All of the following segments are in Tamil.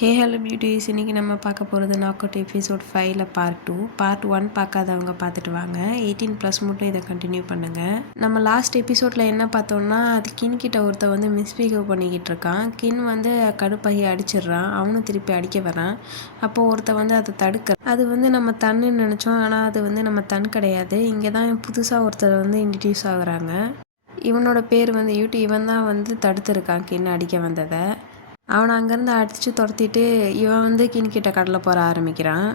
ஹே ஹலோ பியூட்டிஸ் இன்றைக்கி நம்ம பார்க்க போகிறது நாக் அவுட் எபிசோட் ஃபைவ்ல பார்ட் டூ பார்ட் ஒன் பார்க்காதவங்க பார்த்துட்டு வாங்க. எயிட்டீன் ப்ளஸ் மட்டும் இதை கண்டினியூ பண்ணுங்கள் நம்ம லாஸ்ட் எபிசோடில் என்ன பார்த்தோம்னா அது கின் கிட்ட ஒருத்த வந்து மிஸ்பிஹேவ் பண்ணிக்கிட்டு இருக்கான். கின் வந்து கடுப்பகி அடிச்சிடுறான். அவனும் திருப்பி அடிக்க வரான். அப்போது ஒருத்த வந்து அதை தடுக்க அது வந்து நம்ம தன்னு நினச்சோம். ஆனால் அது வந்து நம்ம தன் கிடையாது. இங்கே தான் புதுசாக ஒருத்தர் வந்து இன்ட்ரடியூஸ் ஆகுறாங்க. இவனோட பேர் வந்து யூட்டி இவன் தான் வந்து தடுத்துருக்கான். கின் அடிக்க வந்ததை. அவனை அங்கேருந்து அடித்து துரத்திட்டு இவன் வந்து கின்கிட்ட கடலை போற ஆரம்பிக்கிறான்.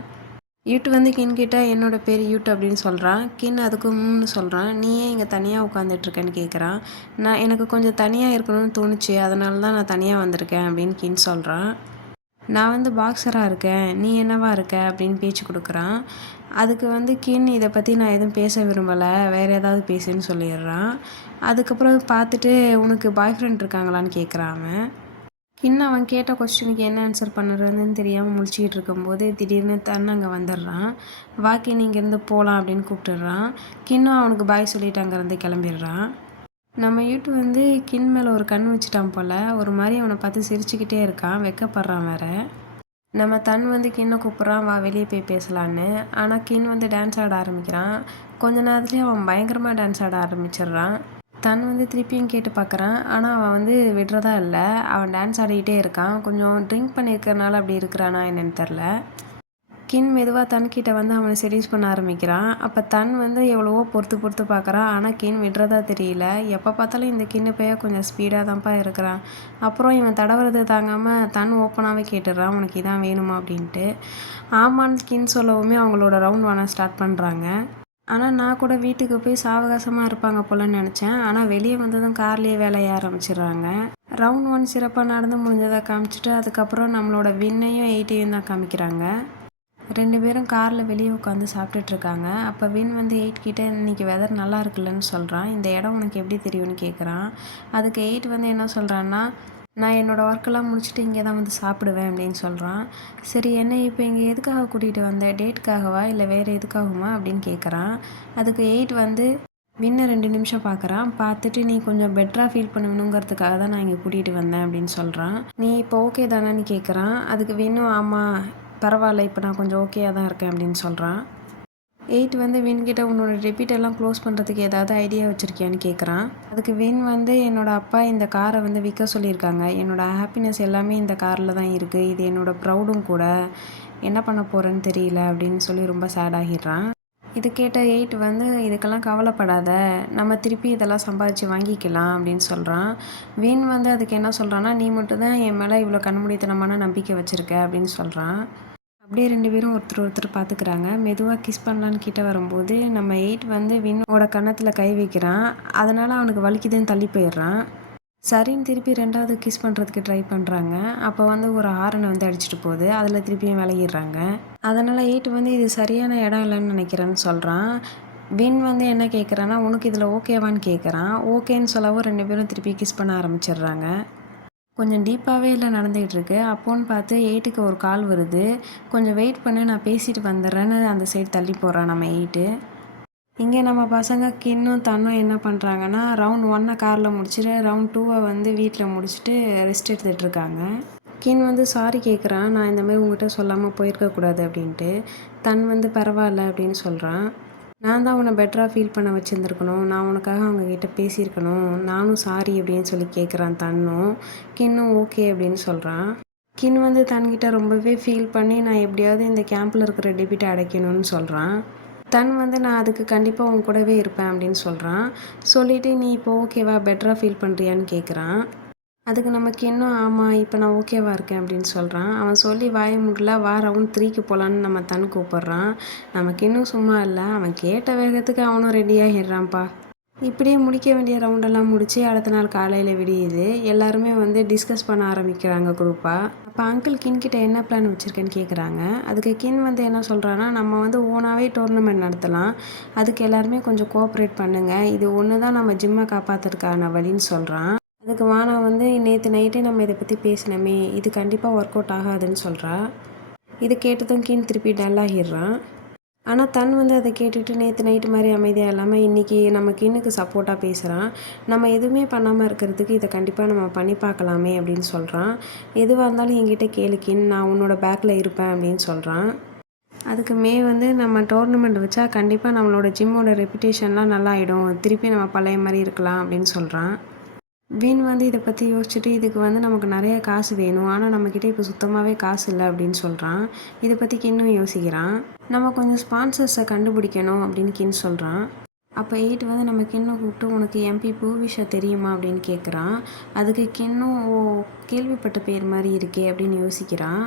யூட்டு வந்து கின்கிட்ட என்னோட பேர் யூட் அப்படின்னு சொல்கிறான் கின் அதுக்கு மூணு சொல்கிறான் நீ ஏன் இங்கே தனியாக உட்காந்துட்ருக்கேன்னு கேட்குறான் நான் எனக்கு கொஞ்சம் தனியாக இருக்கணும்னு தோணுச்சு. அதனால தான் நான் தனியாக வந்திருக்கேன் அப்படின்னு கின் சொல்கிறான் நான் வந்து பாக்ஸராக இருக்கேன். நீ என்னவா இருக்க? அப்படின்னு பேச்சு கொடுக்குறான். அதுக்கு வந்து கின் இதை பற்றி நான் எதுவும் பேச விரும்பலை. வேறு ஏதாவது பேசுன்னு சொல்லிடுறான். அதுக்கப்புறம் பார்த்துட்டு உனக்கு பாய் ஃப்ரெண்ட் இருக்காங்களான்னு கேட்குறான் அவன். இன்னும் அவன் கேட்ட கொஸ்டினுக்கு என்ன ஆன்சர் பண்ணுறதுன்னு தெரியாமல் முழிச்சிக்கிட்டு இருக்கும்போது திடீர்னு தன் அங்கே வந்துடுறான். வாக்கி இங்கேருந்து போகலாம் அப்படின்னு கூப்பிட்டுடுறான். கின்னும் அவனுக்கு பாய் சொல்லிட்டு அங்கேருந்து கிளம்பிடுறான். நம்ம யூட்டு வந்து கின் மேலே ஒரு கண் வச்சுட்டான் போல். ஒரு மாதிரி அவனை பார்த்து சிரிச்சுக்கிட்டே இருக்கான். வெக்கப்படுறான் வேற. நம்ம தன் வந்து கின்ன கூப்பிட்றான். வா வெளியே போய் பேசலான்னு. ஆனால் கின் வந்து டான்ஸ் ஆட ஆரம்பிக்கிறான். கொஞ்ச நேரத்துலேயே அவன் பயங்கரமாக டான்ஸ் ஆட ஆரம்பிச்சிடுறான். தன் வந்து திருப்பியும் கேட்டு பார்க்குறான். ஆனால் அவன் வந்து விடுறதா இல்லை. அவன் டான்ஸ் ஆடிக்கிட்டே இருக்கான். கொஞ்சம் ட்ரிங்க் பண்ணியிருக்கறனால அப்படி இருக்கிறானா என்னென்னு தெரில கின் மெதுவாக தன்கிட்ட வந்து அவனை செடியூஸ் பண்ண ஆரம்பிக்கிறான். அப்போ தன் வந்து எவ்வளவோ பொறுத்து பொறுத்து பார்க்குறான். ஆனால் கின் விடுறதா தெரியல. எப்போ பார்த்தாலும் இந்த கின்னு பைய கொஞ்சம் ஸ்பீடாக தான்ப்பா இருக்கிறான். அப்புறம் இவன் தடவுறது தாங்காமல் தன் ஓப்பனாகவே கேட்டுடுறான். உனக்கு இதான் வேணுமா அப்படின்ட்டு. ஆமான்னு கின் சொல்லவுமே அவங்களோட ரவுண்ட் வாங்க ஸ்டார்ட் பண்ணுறாங்க ஆனால் நான் கூட வீட்டுக்கு போய் சாவகாசமாக இருப்பாங்க போலன்னு நினச்சேன். ஆனால் வெளியே வந்ததும் கார்லேயே வேலையை ஆரம்பிச்சிடுறாங்க. ரவுண்ட் ஒன் சிறப்பாக நடந்து முடிஞ்சதை காமிச்சிட்டு அதுக்கப்புறம் நம்மளோட வின்னையும் எயிட்டையும் தான் காமிக்கிறாங்க. ரெண்டு பேரும் காரில் வெளியே உட்காந்து சாப்பிட்டுட்ருக்காங்க அப்போ வின் வந்து எயிட் கிட்டே இன்றைக்கி வெதர் நல்லா இருக்குல்லன்னு சொல்கிறான் இந்த இடம் உனக்கு எப்படி தெரியும்னு கேட்குறான் அதுக்கு எயிட் வந்து என்ன சொல்கிறான்னா நான் என்னோடய ஒர்க்கெல்லாம் முடிச்சுட்டு இங்கே தான் வந்து சாப்பிடுவேன் அப்படின்னு சொல்கிறான் சரி என்னை இப்போ இங்கே எதுக்காக கூட்டிகிட்டு வந்த? டேட்டுக்காகவா இல்லை வேறு எதுக்காகுமா? அப்படின்னு கேட்குறான் அதுக்கு எயிட் வந்து வின்ன ரெண்டு நிமிஷம் பார்க்குறான் பார்த்துட்டு நீ கொஞ்சம் பெட்டராக ஃபீல் பண்ணணுங்கிறதுக்காக தான் நான் இங்கே கூட்டிகிட்டு வந்தேன் அப்படின்னு சொல்கிறான் நீ இப்போ ஓகே தானேன்னு கேட்குறான் அதுக்கு வின்னும் ஆமாம் பரவாயில்ல. இப்போ நான் கொஞ்சம் ஓகேயாக தான் இருக்கேன் அப்படின்னு சொல்கிறான் எயிட் வந்து வின்கிட்ட உன்னோட ரிப்பீட் க்ளோஸ் பண்ணுறதுக்கு ஏதாவது ஐடியா வச்சுருக்கியான்னு கேட்குறான் அதுக்கு வின் வந்து என்னோடய அப்பா இந்த காரை வந்து விற்க சொல்லியிருக்காங்க. என்னோடய ஹாப்பினஸ் எல்லாமே இந்த காரில் தான் இருக்குது இது என்னோடய ப்ரௌடும் கூட. என்ன பண்ண போகிறேன்னு தெரியல அப்படின்னு சொல்லி ரொம்ப சேட் ஆகிடுறான். இது கேட்ட எயிட் வந்து இதுக்கெல்லாம் கவலைப்படாத. நம்ம திருப்பி இதெல்லாம் சம்பாதிச்சு வாங்கிக்கலாம் அப்படின்னு சொல்கிறான் வின் வந்து அதுக்கு என்ன சொல்கிறான்னா நீ மட்டும் தான் என் மேலே இவ்வளோ கண்மூடித்தனமான நம்பிக்கை வச்சுருக்க அப்படின்னு சொல்கிறான் அப்படியே ரெண்டு பேரும் ஒருத்தர் ஒருத்தர் பார்த்துக்கிறாங்க. மெதுவாக கிஸ் பண்ணலான்னு கிட்ட வரும்போது நம்ம எயிட் வந்து வின்னோட கன்னத்தில் கை வைக்கிறான். அதனால் அவனுக்கு வலிக்குதுன்னு தள்ளி போயிடுறான். சரின்னு திருப்பி ரெண்டாவது கிஸ் பண்ணுறதுக்கு ட்ரை பண்ணுறாங்க அப்போ வந்து ஒரு ஹாரனை வந்து அடிச்சுட்டு போகுது. அதில் திருப்பியும் விளையிடுறாங்க அதனால் எயிட் வந்து இது சரியான இடம் இல்லைன்னு நினைக்கிறேன்னு சொல்கிறான் வின் வந்து என்ன கேட்குறான்னா உனக்கு இதில் ஓகேவான்னு கேட்குறான் ஓகேன்னு சொல்லவும் ரெண்டு பேரும் திருப்பி கிஸ் பண்ண ஆரம்பிச்சிடுறாங்க. கொஞ்சம் டீப்பாகவே இல்லை நடந்துகிட்ருக்கு. அப்போன்னு பார்த்து எயிட்டுக்கு ஒரு கால் வருது. கொஞ்சம் வெயிட் பண்ணு நான் பேசிட்டு வந்துடுறேன்னு அந்த சைடு தள்ளி போகிறான் நம்ம எயிட்டு. இங்கே நம்ம பசங்க கின்னும் தன்னும் என்ன பண்ணுறாங்கன்னா ரவுண்ட் ஒன்னை காரில் முடிச்சுட்டு ரவுண்ட் டூவை வந்து வீட்டில் முடிச்சுட்டு ரெஸ்ட் எடுத்துகிட்ருக்காங்க. கின் வந்து சாரி கேட்குறான். நான் இந்த மாதிரி உங்கள்கிட்ட சொல்லாமல் போயிருக்கக்கூடாது அப்படின்ட்டு. தன் வந்து பரவாயில்ல அப்படின்னு சொல்கிறான். நான் தான் உன்னை பெட்டராக ஃபீல் பண்ண வச்சுருந்துருக்கணும். நான் உனக்காக அவங்கக்கிட்ட பேசியிருக்கணும். நானும் சாரி அப்படின்னு சொல்லி கேட்குறான் தன்னும் கின்னும் ஓகே அப்படின்னு சொல்கிறான் கின் வந்து தன்கிட்ட ரொம்பவே ஃபீல் பண்ணி நான் எப்படியாவது இந்த கேம்பில் இருக்கிற டெபிட்டை அடைக்கணும்னு சொல்கிறான் தன் வந்து நான் அதுக்கு கண்டிப்பாக உன் கூடவே இருப்பேன் அப்படின்னு சொல்கிறான் சொல்லிவிட்டு நீ இப்போ ஓகேவா பெட்டராக ஃபீல் பண்ணுறியான்னு கேட்குறான் அதுக்கு நமக்கு இன்னும் ஆமாம் இப்போ நான் ஓகேவா இருக்கேன் அப்படின்னு சொல்கிறான் அவன் சொல்லி வாய முடியல வா ரவுண்ட் த்ரீக்கு போகலான்னு நம்ம தன் கூப்பிட்றான். நமக்கு இன்னும் சும்மா இல்லை. அவன் கேட்ட வேகத்துக்கு அவனும் ரெடியாகிடுறான்ப்பா இப்படியே முடிக்க வேண்டிய ரவுண்டெல்லாம் முடித்து அடுத்த நாள் காலையில் விடியுது. எல்லாருமே வந்து டிஸ்கஸ் பண்ண ஆரம்பிக்கிறாங்க குரூப்பாக அப்போ அங்கிள் கின் கிட்ட என்ன பிளான் வச்சுருக்கேன்னு கேட்குறாங்க அதுக்கு கின் வந்து என்ன சொல்கிறான்னா நம்ம வந்து ஓனாகவே டோர்னமெண்ட் நடத்தலாம். அதுக்கு எல்லாருமே கொஞ்சம் கோஆப்ரேட் பண்ணுங்கள் இது ஒன்று தான் நம்ம ஜிம்மை காப்பாற்றுறதுக்கான வழின்னு சொல்கிறான் அதுக்கு வானா வந்து நேற்று நைட்டே நம்ம இதை பற்றி பேசினோமே இது கண்டிப்பாக ஒர்க் அவுட் ஆகாதுன்னு சொல்கிறா இதை கேட்டதும் கீழ் திருப்பி டல்லாகிடுறான் ஆனால் தன் வந்து அதை கேட்டுட்டு நேற்று நைட்டு மாதிரி அமைதியாக இல்லாமல் இன்றைக்கி நம்ம கீனுக்கு சப்போர்ட்டாக பேசுகிறான் நம்ம எதுவுமே பண்ணாமல் இருக்கிறதுக்கு இதை கண்டிப்பாக நம்ம பண்ணி பார்க்கலாமே அப்படின்னு சொல்கிறான் எதுவாக இருந்தாலும் என்கிட்ட கேளு கீன் நான் உன்னோட பேக்கில் இருப்பேன் அப்படின்னு சொல்கிறான் அதுக்கு மே வந்து நம்ம டோர்னமெண்ட் வச்சா கண்டிப்பாக நம்மளோட ஜிம்மோட ரெப்புடேஷன்லாம் நல்லா ஆகிடும் திருப்பி நம்ம பழைய மாதிரி இருக்கலாம் அப்படின்னு சொல்கிறான் வீண் வந்து இதை பற்றி யோசிச்சுட்டு இதுக்கு வந்து நமக்கு நிறைய காசு வேணும். ஆனால் நம்மக்கிட்ட இப்போ சுத்தமாகவே காசு இல்லை அப்படின்னு சொல்கிறான் இதை பற்றி கின்னும் யோசிக்கிறான். நம்ம கொஞ்சம் ஸ்பான்சர்ஸை கண்டுபிடிக்கணும் அப்படின்னு கின் சொல்கிறான் அப்போ எயிட் வந்து நம்ம கிண்ணை கூப்பிட்டு உனக்கு எம்பி பூவிஷா தெரியுமா? அப்படின்னு கேட்குறான் அதுக்கு கின்னும் ஓ கேள்விப்பட்ட பேர் மாதிரி இருக்கே அப்படின்னு யோசிக்கிறான்.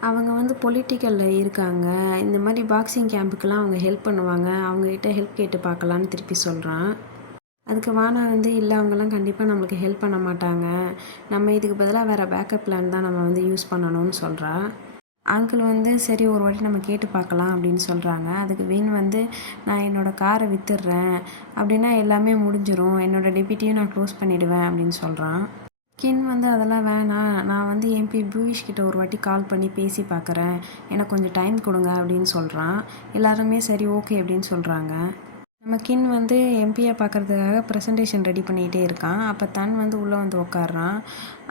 அவங்க வந்து பொலிட்டிக்கலில் இருக்காங்க. இந்த மாதிரி பாக்ஸிங் கேம்புக்கெலாம் அவங்க ஹெல்ப் பண்ணுவாங்க. அவங்ககிட்ட ஹெல்ப் கேட்டு பார்க்கலான்னு திருப்பி சொல்கிறான் அதுக்கு வானா வந்து இல்லை அவங்கெல்லாம் கண்டிப்பாக நம்மளுக்கு ஹெல்ப் பண்ண மாட்டாங்க. நம்ம இதுக்கு பதிலாக வேறு பேக்கப் பிளான் தான் நம்ம வந்து யூஸ் பண்ணணும்னு சொல்கிறா அங்கிள் வந்து சரி ஒரு வாட்டி நம்ம கேட்டு பார்க்கலாம் அப்படின்னு சொல்கிறாங்க அதுக்கு வீண் வந்து நான் என்னோடய காரை விற்றுடுறேன் அப்படின்னா எல்லாமே முடிஞ்சிடும் என்னோடய டெபிட்டியும் நான் க்ளோஸ் பண்ணிவிடுவேன் அப்படின்னு சொல்கிறான் கின் வந்து அதெல்லாம் வேணாம் நான் வந்து எம்பி பியூஷ் கிட்ட ஒரு வாட்டி கால் பண்ணி பேசி பார்க்குறேன். எனக்கு கொஞ்சம் டைம் கொடுங்க அப்படின்னு சொல்கிறான் எல்லாருமே சரி ஓகே அப்படின்னு சொல்கிறாங்க நம்ம கின் வந்து எம்பியை பார்க்குறதுக்காக ப்ரெசன்டேஷன் ரெடி பண்ணிகிட்டே இருக்கான். அப்போ தன் வந்து உள்ளே வந்து உட்காடுறான்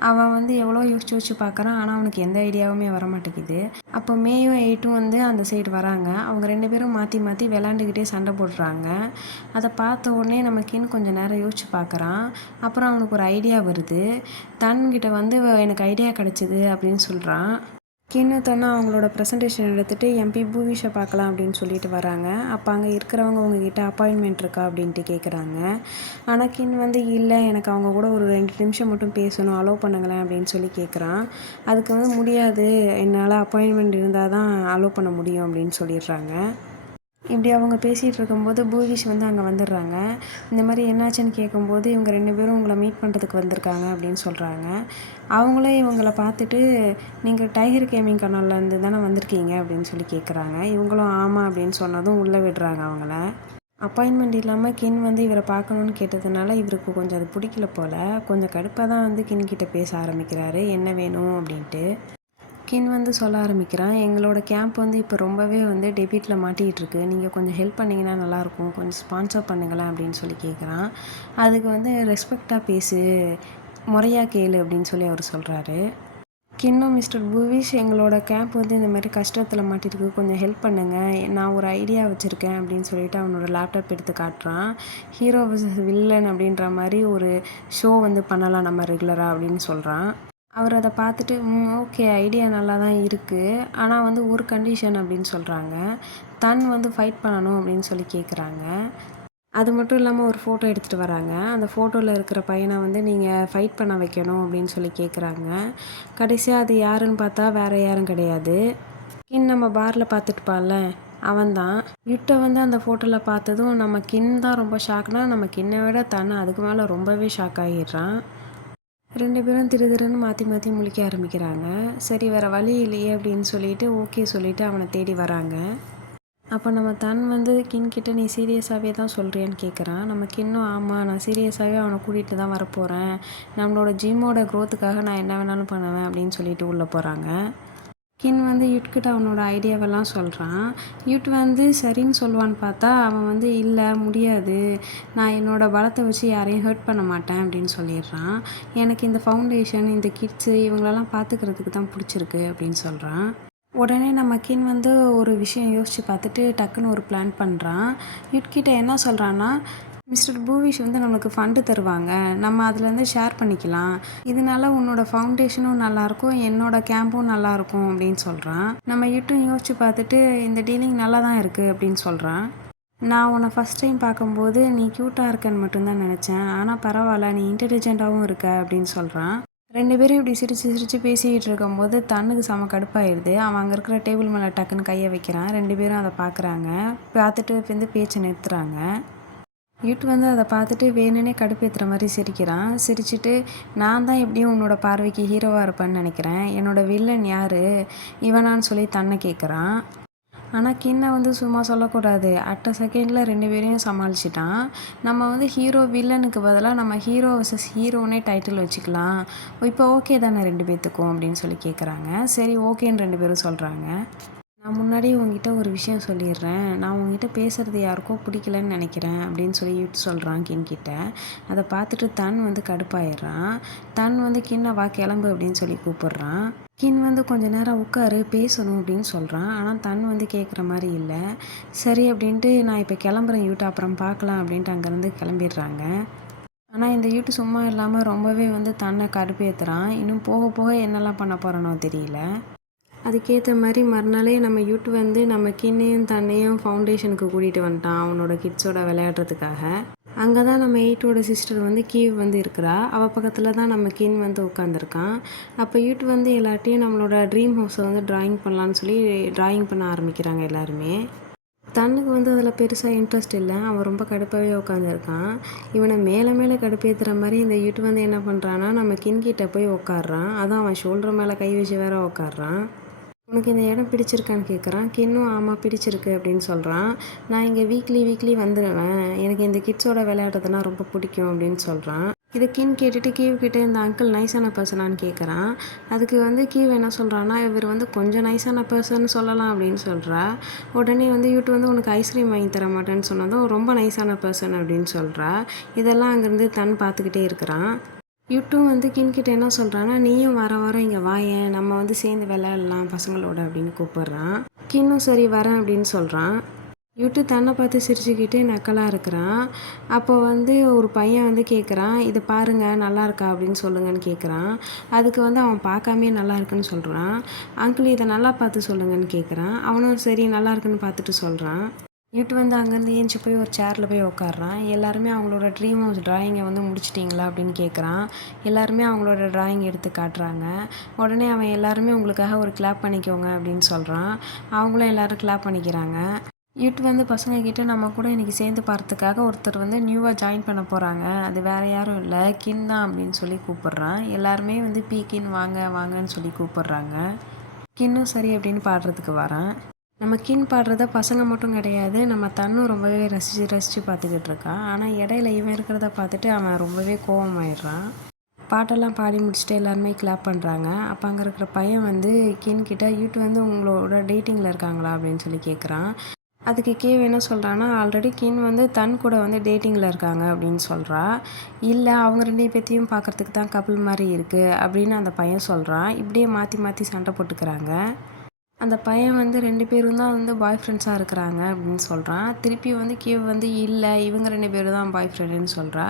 அவன் வந்து எவ்வளோ யோசிச்சு யோசிச்சு பார்க்குறான் ஆனால் அவனுக்கு எந்த ஐடியாவுமே வர மாட்டேங்குது அப்போ மேயும் எயிட்டும் வந்து அந்த சைடு வராங்க. அவங்க ரெண்டு பேரும் மாற்றி மாற்றி விளாண்டுக்கிட்டே சண்டை போடுறாங்க. அதை பார்த்த உடனே நம்ம கின் கொஞ்சம் நேரம் யோசிச்சு பார்க்குறான் அப்புறம் அவனுக்கு ஒரு ஐடியா வருது. தன்கிட்ட வந்து எனக்கு ஐடியா கிடச்சிது அப்படின்னு சொல்கிறான் கிண்ணத்தோன்னா அவங்களோட ப்ரெசன்டேஷன் எடுத்துகிட்டு எம்பி பூவிஷை பார்க்கலாம் அப்படின்னு சொல்லிட்டு வராங்க. அப்போ அங்கே இருக்கிறவங்க உங்ககிட்ட அப்பாயின்மெண்ட் இருக்கா அப்படின்ட்டு கேட்குறாங்க ஆனால் கின் வந்து இல்லை எனக்கு அவங்க கூட ஒரு ரெண்டு நிமிஷம் மட்டும் பேசணும் அலோவ் பண்ணுங்களேன் அப்படின்னு சொல்லி கேட்குறான் அதுக்கு வந்து முடியாது. என்னால் அப்பாயின்மெண்ட் இருந்தால் தான் அலோவ் பண்ண முடியும் அப்படின்னு சொல்லிடுறாங்க. இப்படி அவங்க பேசிகிட்டு இருக்கும்போது பூவிஷ் வந்து அங்கே வந்துடுறாங்க. இந்த மாதிரி என்னாச்சுன்னு கேட்கும்போது இவங்க ரெண்டு பேரும் உங்களை மீட் பண்ணுறதுக்கு வந்திருக்காங்க அப்படின்னு சொல்கிறாங்க அவங்களே இவங்கள பார்த்துட்டு நீங்கள் டைகர் கேமிங் கனல்லேருந்து தானே வந்திருக்கீங்க? அப்படின்னு சொல்லி கேட்குறாங்க இவங்களும் ஆமாம் அப்படின்னு சொன்னதும் உள்ளே விடுறாங்க அவங்கள. அப்பாயின்மெண்ட் இல்லாமல் கின் வந்து இவரை பார்க்கணுன்னு கேட்டதுனால இவருக்கு கொஞ்சம் அது பிடிக்கல போல். கொஞ்சம் கடுப்பாக தான் வந்து கின் பேச ஆரம்பிக்கிறாரு. என்ன வேணும்? அப்படின்ட்டு. கின் வந்து சொல்ல ஆரம்பிக்கிறான். எங்களோட கேம்ப் வந்து இப்போ ரொம்பவே வந்து டெபிட்டில் மாட்டிகிட்டு இருக்கு நீங்கள் கொஞ்சம் ஹெல்ப் பண்ணிங்கன்னா நல்லாயிருக்கும் கொஞ்சம் ஸ்பான்சர் பண்ணுங்களேன் அப்படின்னு சொல்லி கேட்குறான் அதுக்கு வந்து ரெஸ்பெக்டாக பேசு முறையாக கேளு அப்படின்னு சொல்லி அவர் சொல்கிறாரு கின்னும் மிஸ்டர் பூவிஷ் எங்களோட கேம்ப் வந்து இந்த மாதிரி கஷ்டத்தில் மாட்டிருக்கு கொஞ்சம் ஹெல்ப் பண்ணுங்கள் நான் ஒரு ஐடியா வச்சுருக்கேன் அப்படின்னு சொல்லிட்டு அவனோட லேப்டாப் எடுத்து காட்டுறான். ஹீரோ வில்லன் அப்படின்ற மாதிரி ஒரு ஷோ வந்து பண்ணலாம் நம்ம ரெகுலராக அப்படின்னு சொல்கிறான் அவர் அதை பார்த்துட்டு ஓகே ஐடியா நல்லா தான் இருக்குது ஆனால் வந்து ஒரு கண்டிஷன் அப்படின்னு சொல்கிறாங்க தன் வந்து ஃபைட் பண்ணணும் அப்படின்னு சொல்லி கேட்குறாங்க அது மட்டும் இல்லாமல் ஒரு ஃபோட்டோ எடுத்துகிட்டு வராங்க. அந்த ஃபோட்டோவில் இருக்கிற பையனை வந்து நீங்கள் ஃபைட் பண்ண வைக்கணும் அப்படின்னு சொல்லி கேட்குறாங்க கடைசியாக அது யாருன்னு பார்த்தா வேறு யாரும் கிடையாது. கின் நம்ம பாரில் பார்த்துட்டுப்பான்ல அவன் தான். யுட்டை வந்து அந்த ஃபோட்டோவில் பார்த்ததும் நம்ம கின் தான் ரொம்ப ஷாக்னா நம்ம கின்னை விட தன்னை அதுக்கு மேலே ரொம்பவே ஷாக் ஆகிடுறான் ரெண்டு பேரும் திரு திருன்னு மாற்றி மாற்றி முழிக்க ஆரம்பிக்கிறாங்க. சரி வேறு வழி இல்லையே அப்படின்னு சொல்லிட்டு ஓகே சொல்லிவிட்டு அவனை தேடி வராங்க. அப்போ நம்ம தன் வந்து கின்கிட்ட நீ சீரியஸாகவே தான் சொல்கிறியான்னு கேட்குறான் நம்ம கின்னும் ஆமாம் நான் சீரியஸாகவே அவனை கூட்டிகிட்டு தான் வரப்போகிறேன் நம்மளோட ஜிம்மோட க்ரோத்துக்காக நான் என்ன வேணாலும் பண்ணுவேன் அப்படின்னு சொல்லிட்டு உள்ளே போகிறாங்க கின் வந்து யுட்கிட்ட அவனோட ஐடியாவெல்லாம் சொல்கிறான் யுட் வந்து சரின்னு சொல்லுவான்னு பார்த்தா அவன் வந்து இல்லை முடியாது. நான் என்னோடய பலத்தை வச்சு யாரையும் ஹர்ட் பண்ண மாட்டேன் அப்படின்னு சொல்லிடுறான். எனக்கு இந்த ஃபவுண்டேஷன் இந்த கிட்ஸு இவங்களெல்லாம் பார்த்துக்கிறதுக்கு தான் பிடிச்சிருக்கு அப்படின்னு சொல்கிறான் உடனே நம்ம கின் வந்து ஒரு விஷயம் யோசித்து பார்த்துட்டு டக்குன்னு ஒரு பிளான் பண்ணுறான் யூட்கிட்ட என்ன சொல்கிறான்னா மிஸ்டர் பூவிஷ் வந்து நம்மளுக்கு ஃபண்டு தருவாங்க. நம்ம அதுலேருந்து ஷேர் பண்ணிக்கலாம். இதனால உன்னோட ஃபவுண்டேஷனும் நல்லாயிருக்கும் என்னோட கேம்பும் நல்லாயிருக்கும் அப்படின்னு சொல்கிறான் நம்ம இட்டும் யோசிச்சு பார்த்துட்டு இந்த டீலிங் நல்லா தான் இருக்குது அப்படின்னு சொல்கிறான் நான் உன்னை ஃபஸ்ட் டைம் பார்க்கும்போது நீ க்யூட்டாக இருக்கன்னு மட்டும்தான் நினச்சேன். ஆனால் பரவாயில்ல நீ இன்டெலிஜென்ட்டாகவும் இருக்க அப்படின்னு சொல்கிறான் ரெண்டு பேரும் இப்படி சிரித்து சிரித்து பேசிக்கிட்டு இருக்கும்போது தண்ணுக்கு செம கடுப்பாயிடுது அவன் அங்கே இருக்கிற டேபிள் மேலே டக்குன்னு கையை வைக்கிறான். ரெண்டு பேரும் அதை பார்க்குறாங்க. பார்த்துட்டு வந்து பேச்சை நிறுத்துறாங்க. யூட் வந்து அதை பார்த்துட்டு வேணும்னே கடுப்பேற்றுற மாதிரி சிரிக்கிறான். சிரிச்சுட்டு நான் தான் எப்படியும் உன்னோட பார்வைக்கு ஹீரோவாக இருப்பேன்னு நினைக்கிறேன். என்னோடய வில்லன் யார்? இவனான்னு சொல்லி தன்னை கேட்குறான் ஆனால் கின்ன வந்து சும்மா சொல்லக்கூடாது. அட்ட செகண்டில் ரெண்டு பேரையும் சமாளிச்சிட்டான். நம்ம வந்து ஹீரோ வில்லனுக்கு பதிலாக நம்ம ஹீரோ வர்சஸ் ஹீரோனே டைட்டில் வச்சுக்கலாம். இப்போ ஓகே தானே ரெண்டு பேர்த்துக்கும் அப்படின்னு சொல்லி கேட்குறாங்க சரி ஓகேன்னு ரெண்டு பேரும் சொல்கிறாங்க நான் முன்னாடியே உங்ககிட்ட ஒரு விஷயம் சொல்லிடுறேன். நான் உங்ககிட்ட பேசுகிறது யாருக்கோ பிடிக்கலன்னு நினைக்கிறேன் அப்படின்னு சொல்லிட்டு சொல்கிறான் கின்கிட்ட அதை பார்த்துட்டு தன் வந்து கடுப்பாயிடுறான். தன் வந்து கின்ன வா கிளம்பு அப்படின்னு சொல்லி கூப்பிடுறான். கின் வந்து கொஞ்ச நேரம் உட்காரு பேசணும் அப்படின்னு சொல்கிறான் ஆனால் தன் வந்து கேட்குற மாதிரி இல்லை. சரி அப்படின்ட்டு நான் இப்போ கிளம்புறேன் யூட்டு. அப்புறம் பார்க்கலாம் அப்படின்ட்டு அங்கேருந்து கிளம்பிடுறாங்க. ஆனால் இந்த யூட்டு சும்மா இல்லாமல் ரொம்பவே வந்து தன்னை கடுப்பேற்றுறான் இன்னும் போக போக என்னெல்லாம் பண்ண போகிறானோ தெரியல. அதுக்கேற்ற மாதிரி மறுநாளே நம்ம யூட் வந்து நம்ம கிண்ணையும் தன்னையும் ஃபவுண்டேஷனுக்கு கூட்டிகிட்டு வந்துட்டான் அவனோட கிட்ஸோட விளையாடுறதுக்காக. அங்கே தான் நம்ம எயிட்டோட சிஸ்டர் வந்து கீவ் வந்து இருக்கிறா. அவள் பக்கத்தில் தான் நம்ம கின் வந்து உட்காந்துருக்கான் அப்போ யூட் வந்து எல்லாட்டையும் நம்மளோட ட்ரீம் ஹவுஸை வந்து ட்ராயிங் பண்ணலான்னு சொல்லி ட்ராயிங் பண்ண ஆரம்பிக்கிறாங்க எல்லாருமே. தன்னுக்கு வந்து அதில் பெருசாக இன்ட்ரெஸ்ட் இல்லை. அவன் ரொம்ப கடுப்பாகவே உட்காந்துருக்கான் இவனை மேலே மேலே கடுப்பேற்றுற மாதிரி இந்த யூட் வந்து என்ன பண்ணுறான்னா நம்ம கின்கிட்ட போய் உட்காடுறான் அதான் அவன் ஷோல்டர் மேலே கை வச்சு வேற உட்காடுறான் உனக்கு இந்த இடம் பிடிச்சிருக்கான்னு கேட்குறான் கின்னும் ஆமாம் பிடிச்சிருக்கு அப்படின்னு சொல்கிறான் நான் இங்கே வீக்லி வீக்லி வந்துடுவேன் எனக்கு இந்த கிட்ஸோட விளையாடுறதுனா ரொம்ப பிடிக்கும் அப்படின்னு சொல்கிறான் இதை கின் கேட்டுட்டு கீவ் கிட்டே இந்த அங்கிள் நைஸான பர்சனான்னு கேட்குறான் அதுக்கு வந்து கீவ் என்ன சொல்கிறான்னா இவர் வந்து கொஞ்சம் நைஸான பர்சன் சொல்லலாம் அப்படின்னு சொல்கிறா உடனே வந்து யூட்டு வந்து உனக்கு ஐஸ்கிரீம் வாங்கி தர மாட்டேன்னு சொன்னதும் ரொம்ப நைஸான பர்சன் அப்படின்னு சொல்கிறா இதெல்லாம் அங்கேருந்து தன் பார்த்துக்கிட்டே இருக்கிறான். யூட்டும் வந்து கின்கிட்ட என்ன சொல்கிறான்னா நீயும் வர வர இங்கே வாயேன் நம்ம வந்து சேர்ந்து விளையாடலாம் பசங்களோட அப்படின்னு கூப்பிட்றான். கின்னும் சரி வரேன் அப்படின்னு சொல்கிறான் யூட்டு தன்னை பார்த்து சிரிச்சுக்கிட்டே நக்கலாக இருக்கிறான். அப்போ வந்து ஒரு பையன் வந்து கேட்குறான் இது பாருங்கள் நல்லா இருக்கா? அப்படின்னு சொல்லுங்கன்னு கேட்குறான் அதுக்கு வந்து அவன் பார்க்காமே நல்லா இருக்குன்னு சொல்கிறான் அங்கிள் இதை நல்லா பார்த்து சொல்லுங்கன்னு கேட்குறான் அவனும் சரி நல்லா இருக்குன்னு பார்த்துட்டு சொல்கிறான் யூட்டு வந்து அங்கேருந்து ஏஞ்சி போய் ஒரு சேரில் போய் உட்காடுறான் எல்லாருமே அவங்களோட ட்ரீம் ஹவுஸ் ட்ராயிங்கை வந்து முடிச்சிட்டிங்களா அப்படின்னு கேட்குறான் எல்லாருமே அவங்களோட ட்ராயிங் எடுத்து காட்டுறாங்க. உடனே அவன் எல்லாருமே உங்களுக்காக ஒரு கிளாப் பண்ணிக்கோங்க அப்படின்னு சொல்கிறான் அவங்களும் எல்லோரும் கிளாப் பண்ணிக்கிறாங்க. யூட் வந்து பசங்க கிட்ட நம்ம கூட இன்றைக்கி சேர்ந்து பார்த்துக்காக ஒருத்தர் வந்து நியூவாக ஜாயின் பண்ண போகிறாங்க அது வேறு யாரும் இல்லை. கின் தான் அப்படின்னு சொல்லி கூப்பிட்றான். எல்லாருமே வந்து பீ கின் வாங்க வாங்கன்னு சொல்லி கூப்பிட்றாங்க. கின்னும் சரி அப்படின்னு பாடுறதுக்கு வரேன். நம்ம கின் பாடுறத பசங்க மட்டும் கிடையாது. நம்ம தன்னும் ரொம்பவே ரசித்து ரசித்து பார்த்துக்கிட்டு இருக்கான் ஆனால் இடையில இவன் இருக்கிறத பார்த்துட்டு அவன் ரொம்பவே கோபமாயிடுறான் பாட்டெல்லாம் பாடி முடிச்சுட்டு எல்லாருமே கிளாப் பண்ணுறாங்க அப்போ அங்கே இருக்கிற பையன் வந்து கீன் கிட்ட யூட் வந்து உங்களோட டேட்டிங்கில் இருக்காங்களா? அப்படின்னு சொல்லி கேட்குறான் அதுக்கு கேவ் என்ன சொல்கிறான்னா ஆல்ரெடி கின் வந்து தன் கூட வந்து டேட்டிங்கில் இருக்காங்க அப்படின்னு சொல்கிறா இல்லை அவங்க ரெண்டு பேர்த்தையும் பார்க்குறதுக்கு தான் கப்பல் மாதிரி இருக்குது அப்படின்னு அந்த பையன் சொல்கிறான் இப்படியே மாற்றி மாற்றி சண்டை போட்டுக்கிறாங்க. அந்த பையன் வந்து ரெண்டு பேரும் தான் வந்து பாய் ஃப்ரெண்ட்ஸாக இருக்கிறாங்க அப்படின்னு சொல்கிறான் திருப்பி வந்து கிவ் வந்து இல்லை இவங்க ரெண்டு பேரும் தான் பாய் ஃப்ரெண்டுன்னு சொல்கிறா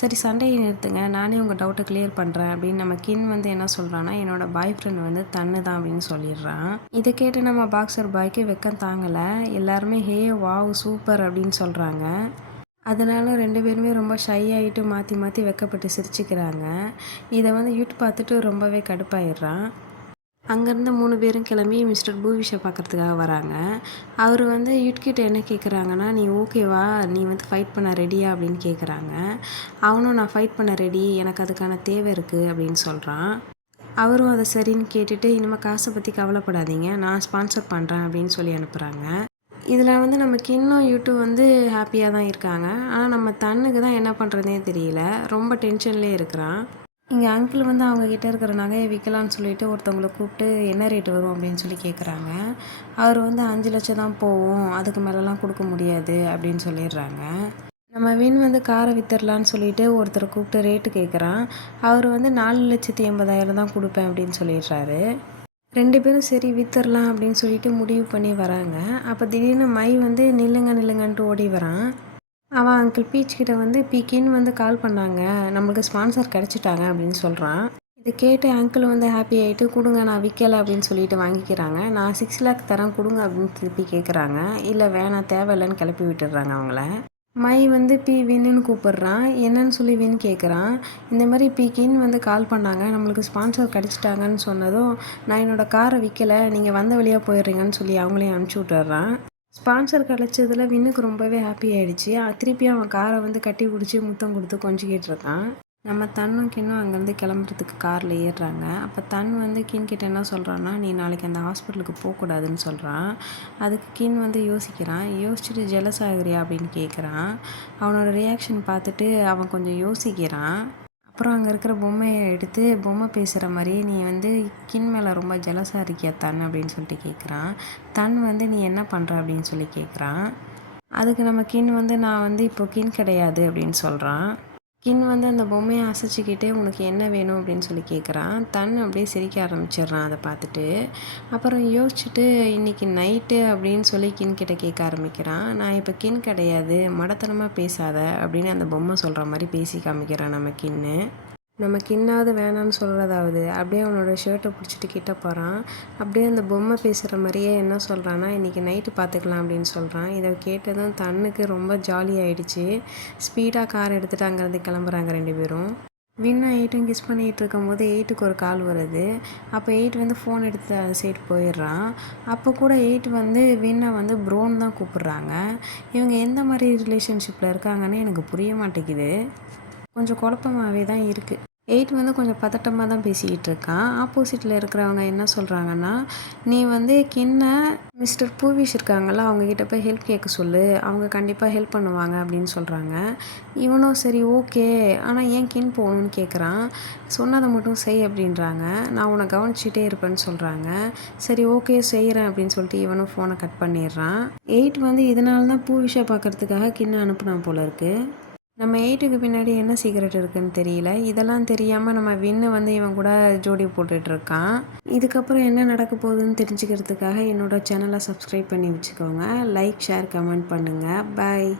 சரி சண்டையை நிறுத்துங்க. நானே உங்கள் டவுட்டை கிளியர் பண்ணுறேன் அப்படின்னு நம்ம கின் வந்து என்ன சொல்கிறான்னா என்னோட பாய் ஃப்ரெண்ட் வந்து தன்னு தான் அப்படின்னு சொல்லிடுறான். இதை கேட்டு நம்ம பாக்ஸர் பாய்க்கு வெக்கம் தாங்கலை. எல்லாருமே ஹே வாவ் சூப்பர் அப்படின்னு சொல்கிறாங்க அதனால ரெண்டு பேருமே ரொம்ப ஷை ஆகிட்டு மாற்றி மாற்றி வெக்கப்பட்டு சிரிச்சுக்கிறாங்க. இதை வந்து யூட் பார்த்துட்டு ரொம்பவே கடுப்பாயிடுறான். அங்கேருந்து மூணு பேரும் கிளம்பி மிஸ்டர் பூவிஷை பார்க்குறதுக்காக வராங்க. அவர் வந்து யுட்கிட்ட என்ன கேட்குறாங்கன்னா நீ ஓகேவா நீ வந்து ஃபைட் பண்ண ரெடியா அப்படின்னு கேட்குறாங்க அவனும் நான் ஃபைட் பண்ண ரெடி எனக்கு அதுக்கான தேவை இருக்குது அப்படின்னு சொல்கிறான் அவரும் அதை சரின்னு கேட்டுட்டு இனிமேல் காசை பற்றி கவலைப்படாதீங்க நான் ஸ்பான்சர் பண்ணுறேன் அப்படின்னு சொல்லி அனுப்புகிறாங்க இதில் வந்து நமக்கு இன்னும் யூடியூப் வந்து ஹாப்பியாக தான் இருக்காங்க. ஆனால் நம்ம தன்னுக்கு தான் என்ன பண்ணுறதே தெரியல. ரொம்ப டென்ஷன்லேயே இருக்கிறான். இங்கே அங்கிள் வந்து அவங்கக்கிட்ட இருக்கிற நகையை விற்கலான்னு சொல்லிட்டு ஒருத்தவங்களை கூப்பிட்டு என்ன ரேட்டு வரும்? அப்படின்னு சொல்லி கேட்குறாங்க அவர் வந்து அஞ்சு லட்சம் தான் போகும். அதுக்கு மேலெலாம் கொடுக்க முடியாது. அப்படின்னு சொல்லிடுறாங்க. நம்ம வீண் வந்து காரை வித்துடலான்னு சொல்லிட்டு ஒருத்தரை கூப்பிட்டு ரேட்டு கேட்குறான் அவர் வந்து நாலு லட்சத்தி எண்பதாயிரம் தான் கொடுப்பேன் அப்படின்னு சொல்லிடுறாரு. ரெண்டு பேரும் சரி வித்துடலாம் அப்படின்னு சொல்லிட்டு முடிவு பண்ணி வராங்க. அப்போ திடீர்னு மை வந்து நில்லுங்க நில்லுங்கன்ட்டு ஓடி வரான். அவன் அங்கிள் பீச் கிட்ட வந்து பீக்கின்னு வந்து கால் பண்ணாங்க. நம்மளுக்கு ஸ்பான்சர் கிடச்சிட்டாங்க அப்படின்னு சொல்கிறான் இதை கேட்டு அங்கிள் வந்து ஹாப்பி ஆகிட்டு கொடுங்க நான் விற்கலை அப்படின்னு சொல்லிட்டு வாங்கிக்கிறாங்க. நான் சிக்ஸ் லேக் தரேன் கொடுங்க அப்படின்னு திருப்பி கேட்குறாங்க இல்லை வேணாம் தேவையில்லைன்னு கிளப்பி விட்டுடுறாங்க அவங்கள. மை வந்து பி வின்னு கூப்பிடுறான். என்னன்னு சொல்லி வின் கேட்குறான் இந்த மாதிரி பிகின் வந்து கால் பண்ணாங்க. நம்மளுக்கு ஸ்பான்சர் கிடச்சிட்டாங்கன்னு சொன்னதும் நான் என்னோடய காரை விற்கலை நீங்கள் வந்த வழியாக போயிடுறீங்கன்னு சொல்லி அவங்களையும் அனுப்பிச்சி விட்டுறான் ஸ்பான்சர் கிடச்சதுல வின்னுக்கு ரொம்பவே ஹாப்பி ஆகிடுச்சு திருப்பி அவன் காரை வந்து கட்டி பிடிச்சி முத்தம் கொடுத்து கொஞ்சிக்கிட்டு இருக்கான். நம்ம தன்னும் கின்னும் அங்கேருந்து கிளம்புறதுக்கு காரில் ஏறுறாங்க. அப்போ தன் வந்து கின் கிட்ட என்ன சொல்கிறான்னா நீ நாளைக்கு அந்த ஹாஸ்பிட்டலுக்கு போகக்கூடாதுன்னு சொல்கிறான் அதுக்கு கின் வந்து யோசிக்கிறான். யோசிச்சுட்டு ஜெலஸ் ஆகுறியா அப்படின்னு கேட்குறான் அவனோட ரியாக்ஷன் பார்த்துட்டு அவன் கொஞ்சம் யோசிக்கிறான். அப்புறம் அங்கே இருக்கிற பொம்மையை எடுத்து பொம்மை பேசுகிற மாதிரியே நீ வந்து கின் மேலே ரொம்ப ஜெலஸாக இருக்கியா தன் அப்படின்னு சொல்லிட்டு கேட்குறான் தன் வந்து நீ என்ன பண்ணுற அப்படின்னு சொல்லி கேட்குறான் அதுக்கு நம்ம கின் வந்து நான் வந்து இப்போ கின் கிடையாது அப்படின்னு சொல்கிறான் கின் வந்து அந்த பொம்மையை அசைச்சிக்கிட்டே உனக்கு என்ன வேணும் அப்படின்னு சொல்லி கேட்குறான் தன் அப்படியே சிரிக்க ஆரம்பிச்சிடுறான் அதை பார்த்துட்டு. அப்புறம் யோசிச்சுட்டு இன்னைக்கு நைட்டு அப்படின்னு சொல்லி கின் கிட்ட கேட்க ஆரம்பிக்கிறான். நான் இப்போ கின் கிடையாது மடத்தனமாக பேசாத அப்படின்னு அந்த பொம்மை சொல்கிற மாதிரி பேசி காமிக்கிறான் நம்ம கின்னு. நம்ம கின்னாவது வேணான்னு சொல்கிறதாவது அப்படியே அவனோட ஷர்ட்டை பிடிச்சிட்டு கிட்ட போகிறான் அப்படியே அந்த பொம்மை பேசுகிற மாதிரியே என்ன சொல்கிறான்னா இன்றைக்கி நைட்டு பார்த்துக்கலாம் அப்படின்னு சொல்கிறான் இதை கேட்டதும் தன்னுக்கு ரொம்ப ஜாலி ஆகிடுச்சு ஸ்பீடாக கார் எடுத்துகிட்டு அங்கேருந்து கிளம்புறாங்க ரெண்டு பேரும். வின்னும் எயிட்டும் கிஸ் பண்ணிகிட்டு இருக்கும்போது எயிட்டுக்கு ஒரு கால் வருது. அப்போ எயிட் வந்து ஃபோன் எடுத்து அந்த சைடு போயிடுறான். அப்போ கூட எயிட் வந்து வின்னை வந்து ப்ரோன் தான் கூப்பிட்றாங்க. இவங்க எந்த மாதிரி ரிலேஷன்ஷிப்பில் இருக்காங்கன்னு எனக்கு புரிய மாட்டேங்குது. கொஞ்சம் குழப்பமாகவே தான் இருக்குது எயிட் வந்து கொஞ்சம் பதட்டமாக தான் பேசிக்கிட்டு இருக்கான் ஆப்போசிட்டில் இருக்கிறவங்க என்ன சொல்கிறாங்கன்னா நீ வந்து கிண்ண மிஸ்டர் பூவிஷ் இருக்காங்கல்ல அவங்கக்கிட்ட போய் ஹெல்ப் கேட்க சொல்லு. அவங்க கண்டிப்பாக ஹெல்ப் பண்ணுவாங்க அப்படின்னு சொல்கிறாங்க இவனும் சரி ஓகே. ஆனால் ஏன் கின் போகணும்னு கேட்குறான் சொன்னதை மட்டும் செய் அப்படின்றாங்க. நான் உன்னை கவனிச்சிட்டே இருப்பேன்னு சொல்கிறாங்க சரி ஓகே செய்கிறேன் அப்படின்னு சொல்லிட்டு இவனும் ஃபோனை கட் பண்ணிடுறான். எயிட் வந்து இதனால தான் பூவிஷை பார்க்கறதுக்காக கிண்ண அனுப்புனான் போல இருக்குது நம்ம எயிட்டுக்கு பின்னாடி என்ன சீக்ரெட் இருக்குன்னு தெரியல. இதெல்லாம் தெரியாமல் நம்ம வின்னு வந்து இவன் கூட ஜோடி போட்டுட்டு இருக்கான். இதுக்கப்புறம் என்ன நடக்க போகுதுன்னு தெரிஞ்சுக்கிறதுக்காக என்னோட சேனலை சப்ஸ்கிரைப் பண்ணி வச்சுக்கோங்க. லைக் ஷேர் கமெண்ட் பண்ணுங்கள் பாய்